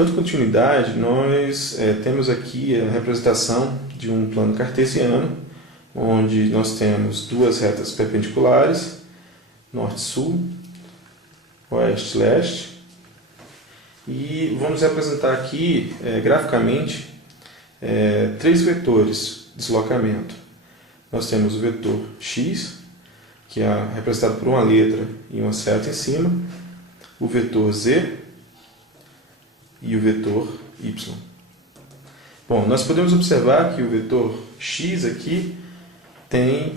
Dando continuidade, nós temos aqui a representação de um plano cartesiano, onde nós temos duas retas perpendiculares, norte-sul, oeste-leste, e vamos representar aqui graficamente três vetores de deslocamento. Nós temos o vetor x, que é representado por uma letra e uma seta em cima, o vetor z e o vetor y. Bom, nós podemos observar que o vetor x aqui tem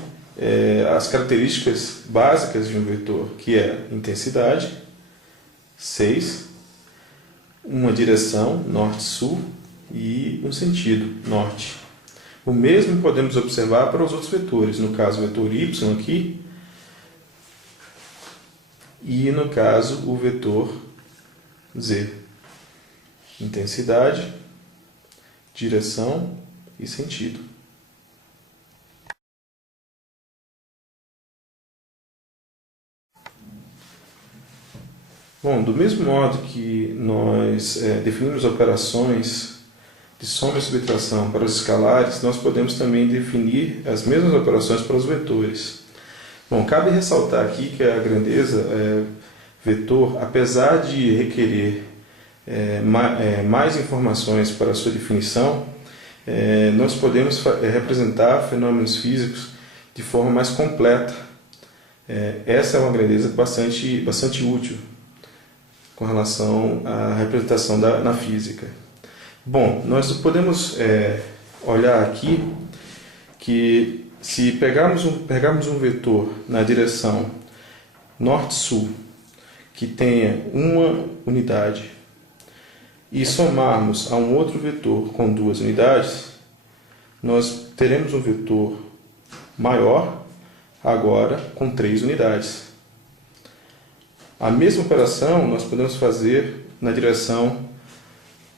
as características básicas de um vetor, que é intensidade, 6, uma direção, norte-sul, e um sentido, norte. O mesmo podemos observar para os outros vetores, no caso o vetor y aqui, e no caso o vetor z. Intensidade, direção e sentido. Bom, do mesmo modo que nós definimos operações de soma e subtração para os escalares, nós podemos também definir as mesmas operações para os vetores. Bom, cabe ressaltar aqui que a grandeza vetor, apesar de requerer mais informações para a sua definição, nós podemos representar fenômenos físicos de forma mais completa. Essa é uma grandeza bastante útil com relação à representação na física. Bom, nós podemos olhar aqui que se pegarmos um vetor na direção norte-sul que tenha uma unidade e somarmos a um outro vetor com duas unidades, nós teremos um vetor maior, agora com 3 unidades. A mesma operação nós podemos fazer na direção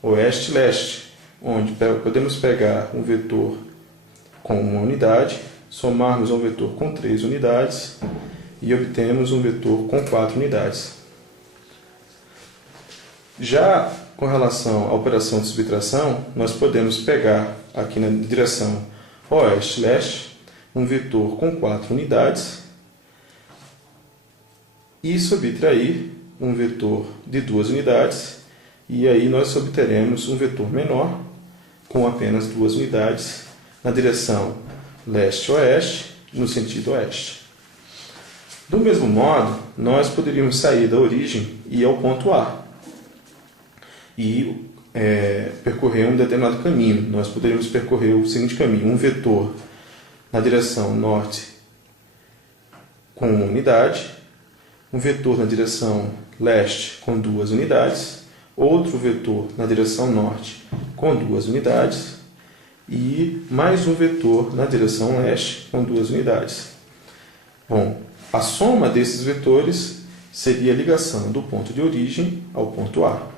oeste-leste, onde podemos pegar um vetor com uma unidade, somarmos a um vetor com 3 unidades e obtemos um vetor com 4 unidades. Já com relação à operação de subtração, nós podemos pegar aqui na direção oeste-leste um vetor com 4 unidades e subtrair um vetor de 2 unidades, e aí nós obteremos um vetor menor com apenas 2 unidades na direção leste-oeste, no sentido oeste. Do mesmo modo, nós poderíamos sair da origem e ir ao ponto A e percorrer um determinado caminho. Nós poderíamos percorrer o seguinte caminho: um vetor na direção norte com uma unidade, um vetor na direção leste com 2 unidades, outro vetor na direção norte com 2 unidades e mais um vetor na direção leste com 2 unidades. Bom, a soma desses vetores seria a ligação do ponto de origem ao ponto A,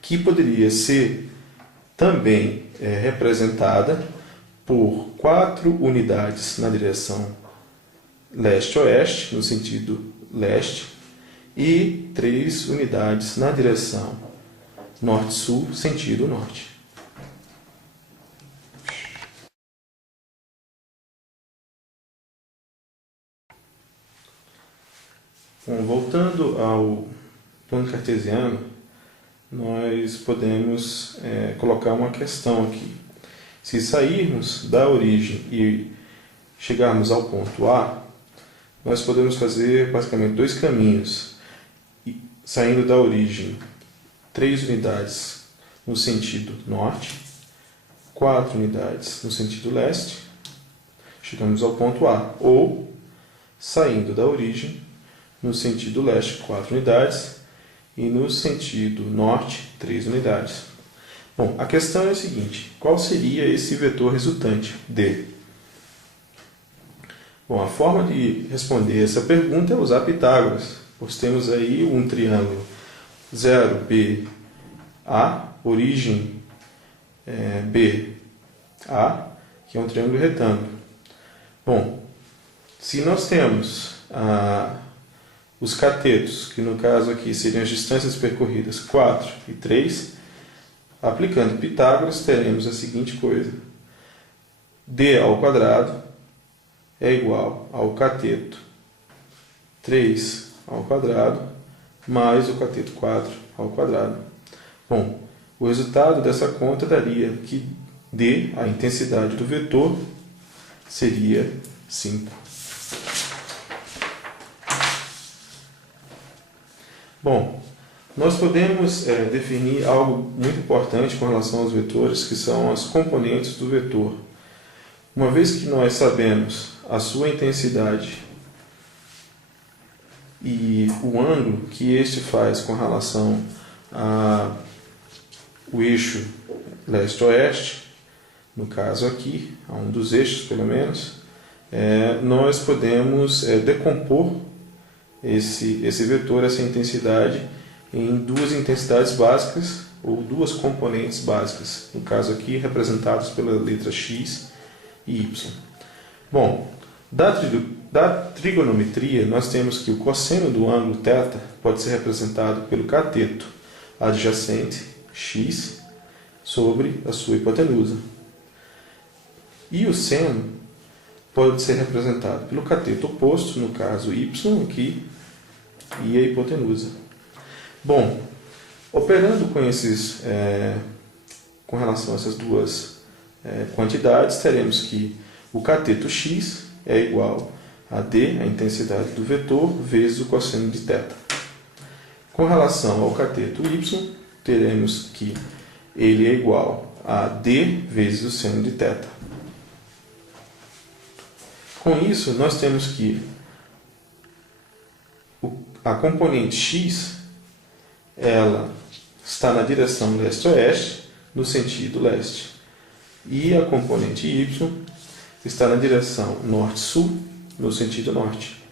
que poderia ser também representada por 4 unidades na direção leste-oeste, no sentido leste, e 3 unidades na direção norte-sul, sentido norte. Bom, voltando ao plano cartesiano, nós podemos colocar uma questão aqui. Se sairmos da origem e chegarmos ao ponto A, nós podemos fazer basicamente 2 caminhos. Saindo da origem, 3 unidades no sentido norte, 4 unidades no sentido leste, chegamos ao ponto A. Ou, saindo da origem, no sentido leste, 4 unidades, e no sentido norte, 3 unidades. Bom, a questão é a seguinte: qual seria esse vetor resultante, D? Bom, a forma de responder essa pergunta é usar Pitágoras, pois temos aí um triângulo 0BA, origem BA, que é um triângulo retângulo. Bom, se nós temos os catetos, que no caso aqui seriam as distâncias percorridas 4 e 3, aplicando Pitágoras, teremos a seguinte coisa: d ao quadrado é igual ao cateto 3 ao quadrado mais o cateto 4 ao quadrado. Bom, o resultado dessa conta daria que d, a intensidade do vetor, seria 5. Bom, nós podemos definir algo muito importante com relação aos vetores, que são as componentes do vetor. Uma vez que nós sabemos a sua intensidade e o ângulo que este faz com relação ao eixo leste-oeste, no caso aqui, a um dos eixos pelo menos, nós podemos decompor esse vetor, essa intensidade, em duas intensidades básicas ou duas componentes básicas, no caso aqui representadas pela letra x e y. Bom, da trigonometria nós temos que o cosseno do ângulo θ pode ser representado pelo cateto adjacente x sobre a sua hipotenusa. E o seno pode ser representado pelo cateto oposto, no caso y aqui, e a hipotenusa. Bom, operando com relação a essas duas quantidades, teremos que o cateto x é igual a d, a intensidade do vetor, vezes o cosseno de θ. Com relação ao cateto y, teremos que ele é igual a d vezes o seno de θ. Com isso, nós temos que a componente x ela está na direção leste-oeste, no sentido leste, e a componente y está na direção norte-sul, no sentido norte.